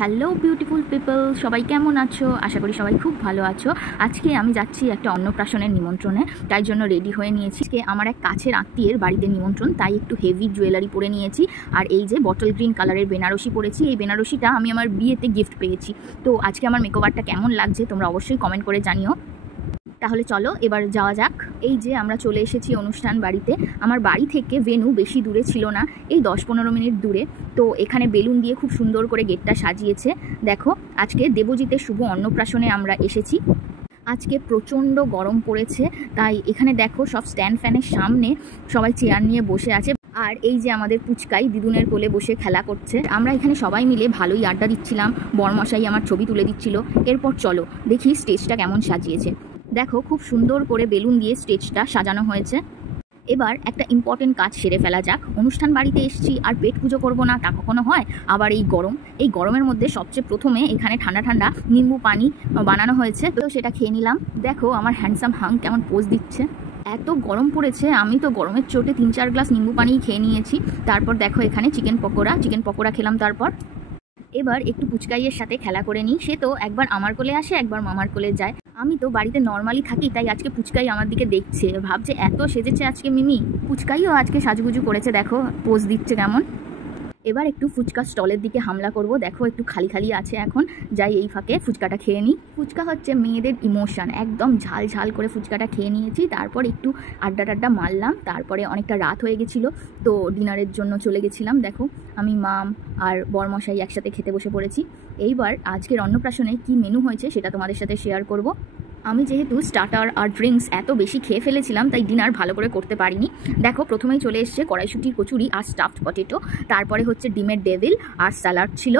Hello beautiful people, সবাই কেমন আছো? আশা করি সবাই খুব ভালো আছো। আজকে আমি যাচ্ছি একটা অন্নপ্রাশনের নিমন্ত্রণে, তাই জন্য রেডি হয়ে নিয়েছি। আজকে আমার এক কাছের আত্মীয়ের বাড়িতে নিমন্ত্রণ, তাই একটু হেভি জুয়েলারি পরে নিয়েছি। আর এই যে বটল গ্রিন কালারের বেনারসি পরেছি, এই বেনারসিটা আমি আমার বিয়েতে গিফট পেয়েছি। তো আজকে আমার মেকওভারটা কেমন লাগছে তোমরা অবশ্যই কমেন্ট করে জানিও। তাহলে চলো এবার যাওয়া যাক। এই যে আমরা চলে এসেছি অনুষ্ঠান বাড়িতে। আমার বাড়ি থেকে ভেন্যু বেশি দূরে ছিল না, এই 10-15 মিনিট দূরে। তো এখানে বেলুন দিয়ে খুব সুন্দর করে গেটটা সাজিয়েছে। দেখো, আজকে দেবজিতের শুভ অন্নপ্রাশনে আমরা এসেছি। আজকে প্রচণ্ড গরম পড়েছে, তাই এখানে দেখো সব স্ট্যান্ড ফ্যানের সামনে সবাই চেয়ার নিয়ে বসে আছে। আর এই যে আমাদের পুচকাই দিদুনের কোলে বসে খেলা করছে। আমরা এখানে সবাই মিলে ভালোই আড্ডা দিচ্ছিলাম, বরমশাই আমার ছবি তুলে দিচ্ছিল। এরপর চলো দেখি স্টেজটা কেমন সাজিয়েছে। দেখো খুব সুন্দর করে বেলুন দিয়ে স্টেজটা সাজানো হয়েছে। এবার একটা ইম্পর্টেন্ট কাজ সেরে ফেলা যাক। অনুষ্ঠান বাড়িতে এসেছি আর পেট পুজো করবো না তা কখনো হয়? আবার এই গরমের মধ্যে সবচেয়ে প্রথমে এখানে ঠান্ডা ঠান্ডা নিম্বু পানি বানানো হয়েছে, তো সেটা খেয়ে নিলাম। দেখো আমার হ্যান্ডসাম হাং কেমন পোজ দিচ্ছে। এত গরম পড়েছে, আমি তো গরমের চোটে 3-4 গ্লাস নিম্বু পানিই খেয়ে নিয়েছি। তারপর দেখো এখানে চিকেন পকোড়া খেলাম। তারপর এবার একটু পুচকাইয়ের সাথে খেলা করে নিই। সে তো একবার আমার কোলে আসে, একবার মামার কোলে যায়। আমি তো বাড়িতে নর্মালি থাকি, তাই আজকে পুচকাই আমার দিকে দেখছে, ভাবছে এত সেজেছে আজকে মিমি। পুচকাইও আজকে সাজুগুজু করেছে, দেখো পোজ দিচ্ছে কেমন। এবার একটু ফুচকা স্টলের দিকে হামলা করব। দেখো একটু খালি খালি আছে এখন, যাই এই ফাঁকে ফুচকাটা খেয়ে নিই। ফুচকা হচ্ছে মেয়েদের ইমোশন, একদম ঝাল ঝাল করে ফুচকাটা খেয়ে নিয়েছি। তারপর একটু আড্ডা মারলাম। তারপরে অনেকটা রাত হয়ে গেছিলো, তো ডিনারের জন্য চলে গেছিলাম। দেখো আমি মাম আর বরমশাই একসাথে খেতে বসে পড়েছি। এইবার আজকের অন্নপ্রাশনে কি মেনু হয়েছে সেটা তোমাদের সাথে শেয়ার করব। আমি যেহেতু স্টার্টার আর ড্রিঙ্কস এত বেশি খেয়ে ফেলেছিলাম, তাই ডিনার ভালো করে করতে পারিনি। দেখো প্রথমেই চলে এসছে কড়াইশুঁটির কচুরি আর স্টাফড পটেটো, তারপরে হচ্ছে ডিমের ডেভিল আর স্যালাড ছিল।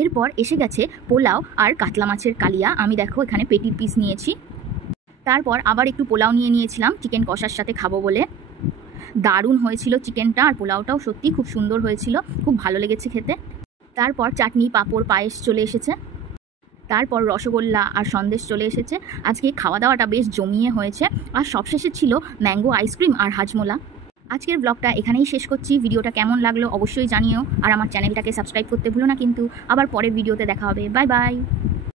এরপর এসে গেছে পোলাও আর কাতলা মাছের কালিয়া। আমি দেখো এখানে পেটির পিস নিয়েছি। তারপর আবার একটু পোলাও নিয়ে নিয়েছিলাম চিকেন কষার সাথে খাবো বলে। দারুণ হয়েছিল চিকেনটা, আর পোলাওটাও সত্যি খুব সুন্দর হয়েছিল, খুব ভালো লেগেছে খেতে। তারপর চাটনি, পাঁপড়, পায়েস চলে এসেছে। তারপর রসগোল্লা আর সন্দেশ চলে এসেছে। আজকে খাওয়া দাওয়াটা বেশ জমিয়ে হয়েছে। আর সবশেষে ছিল ম্যাঙ্গো আইসক্রিম আর হাজমোলা। আজকের ব্লগটা এখানেই শেষ করছি। ভিডিওটা কেমন লাগলো অবশ্যই জানিও, আর আমার চ্যানেলটাকে সাবস্ক্রাইব করতে ভুলো না কিন্তু। আবার পরের ভিডিওতে দেখা হবে। Bye bye.